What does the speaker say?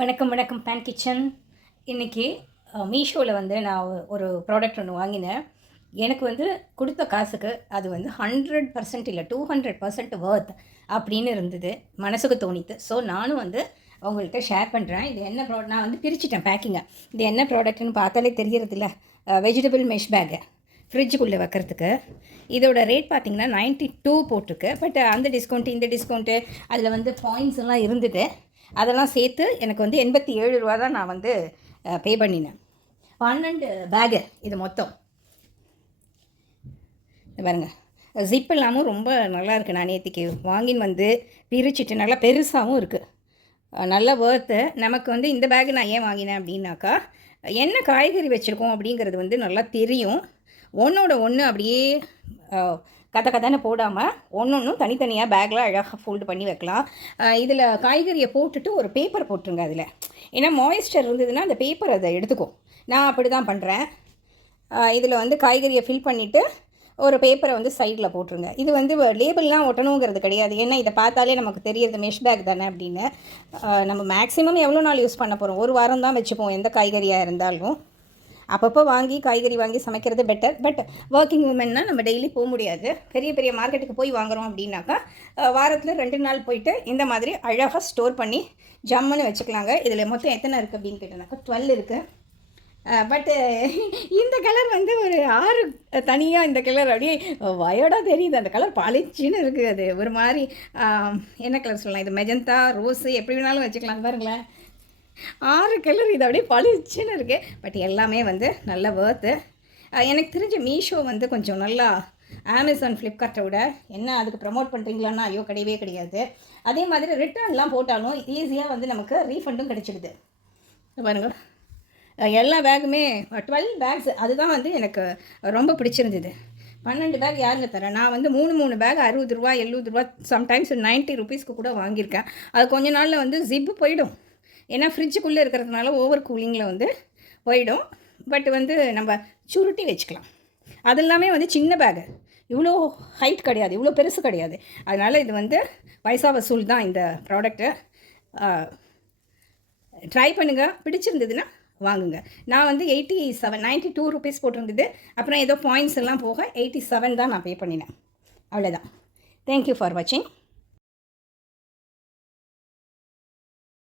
வணக்கம் வணக்கம் pan kitchen. இன்றைக்கி மீஷோவில் வந்து நான் ஒரு ப்ராடக்ட் ஒன்று வாங்கினேன். எனக்கு வந்து கொடுத்த காசுக்கு அது வந்து 100% இல்லை 200% வர்த் அப்படின்னு இருந்தது, மனசுக்கு தோணித்து. ஸோ நானும் வந்து உங்கள்கிட்ட ஷேர் பண்ணுறேன். இது என்ன நான் வந்து பிரிச்சுட்டேன் பேக்கிங்கை. இது என்ன ப்ராடக்ட்னு பார்த்தாலே தெரியறதில்ல. வெஜிடபிள் மெஷ் பேக்கு ஃப்ரிட்ஜுக்குள்ளே வைக்கிறதுக்கு. இதோட ரேட் பார்த்திங்கன்னா 92 போட்டிருக்கு. பட் அந்த டிஸ்கவுண்ட்டு இந்த டிஸ்கவுண்ட்டு அதில் வந்து பாயிண்ட்ஸ் எல்லாம் இருந்தது. அதெல்லாம் சேர்த்து எனக்கு வந்து 87 ரூபா தான் நான் வந்து பே பண்ணினேன். 12 பேகு இது மொத்தம். பாருங்கள், ஜிப் இல்லாமல் ரொம்ப நல்லா இருக்குது. நான் நேற்றுக்கு வாங்கின்னு வந்து பிரிச்சுட்டு நல்லா பெருசாகவும் இருக்குது, நல்ல ஒர்த்து. நமக்கு வந்து இந்த பேகு நான் ஏன் வாங்கினேன் அப்படின்னாக்கா, என்ன காய்கறி வச்சுருக்கோம் அப்படிங்கிறது வந்து நல்லா தெரியும். ஒன்றோட ஒன்று அப்படியே கதை போடாமல் ஒன்றும் தனித்தனியாக பேக்கில் அழகாக ஃபோல்டு பண்ணி வைக்கலாம். இதில் காய்கறியை போட்டுட்டு ஒரு பேப்பர் போட்டுருங்க அதில். ஏன்னா மாய்ஸ்சர் இருந்ததுன்னா அந்த பேப்பர் அதை எடுத்துக்கும். நான் அப்படி தான் பண்ணுறேன். இதில் வந்து காய்கறியை ஃபில் பண்ணிவிட்டு ஒரு பேப்பரை வந்து சைடில் போட்டுருங்க. இது வந்து லேபிள்லாம் ஒட்டணுங்கிறது கிடையாது. ஏன்னா இதை பார்த்தாலே நமக்கு தெரியுது மெஷ் பேக் தானே அப்படின்னு. நம்ம மேக்ஸிமம் எவ்வளோ நாள் யூஸ் பண்ண போகிறோம்? ஒரு வாரம் தான் வச்சுப்போம் எந்த காய்கறியாக இருந்தாலும். அப்பப்போ வாங்கி காய்கறி வாங்கி சமைக்கிறது பெட்டர். பட் ஒர்க்கிங் உமன்னா நம்ம டெய்லி போக முடியாது. பெரிய பெரிய மார்க்கெட்டுக்கு போய் வாங்குகிறோம் அப்படின்னாக்கா வாரத்தில் 2 நாள் போயிட்டு இந்த மாதிரி அழகாக ஸ்டோர் பண்ணி ஜம்முன்னு வச்சுக்கலாங்க. இதில் மொத்தம் எத்தனை இருக்குது அப்படின்னு கேட்டோம்னாக்கா 12 இருக்குது. பட்டு இந்த கலர் வந்து ஒரு 6 தனியாக இந்த கலர் அப்படியே வயடாக தெரியுது. அந்த கலர் பளிச்சுன்னு இருக்குது. அது ஒரு மாதிரி என்ன கலர் சொல்லலாம், இது மெஜந்தா ரோஸு எப்படி வேணாலும் வச்சுக்கலாம். பாருங்களேன், 6 கலர் இது அப்படியே பளிச்சுன்னு இருக்குது. பட் எல்லாமே வந்து நல்ல ஒர்த்து. எனக்கு தெரிஞ்ச மீஷோ வந்து கொஞ்சம் நல்லா அமேசான் ஃப்ளிப்கார்ட்டை விட என்ன அதுக்கு ப்ரமோட் பண்ணுறீங்களான்னா ஐயோ கிடையவே கிடையாது. அதே மாதிரி ரிட்டர்ன்லாம் போட்டாலும் ஈஸியாக வந்து நமக்கு ரீஃபண்டும் கிடைச்சிடுது. பாருங்கள், எல்லா பேக்குமே 12 பேக்ஸ். அதுதான் வந்து எனக்கு ரொம்ப பிடிச்சிருந்தது. 12 பேக் யாருங்க தரேன்? நான் வந்து 3 பேக் 60 ரூபா 70 ரூபா சம்டைம்ஸ் 90 ருபீஸ்க்கு கூட வாங்கியிருக்கேன். அது கொஞ்ச நாளில் வந்து ஜிப்பு போயிடும். ஏன்னா ஃப்ரிட்ஜுக்குள்ளே இருக்கிறதுனால ஓவர் கூலிங்கில் வந்து போயிடும். பட் வந்து நம்ம சுருட்டி வச்சுக்கலாம். அது எல்லாமே வந்து சின்ன பேகு, இவ்வளோ ஹைட் கிடையாது, இவ்வளோ பெருசு கிடையாது. அதனால் இது வந்து பைசா வசூல் தான் இந்த ப்ராடக்ட்டு. ட்ரை பண்ணுங்கள், பிடிச்சிருந்ததுன்னா வாங்குங்க. நான் வந்து 92 ருபீஸ் போட்டிருந்தது. அப்புறம் ஏதோ பாயிண்ட்ஸ் எல்லாம் போக 87 தான் நான் பே பண்ணினேன். அவ்வளோதான். தேங்க்யூ ஃபார் வாட்சிங்.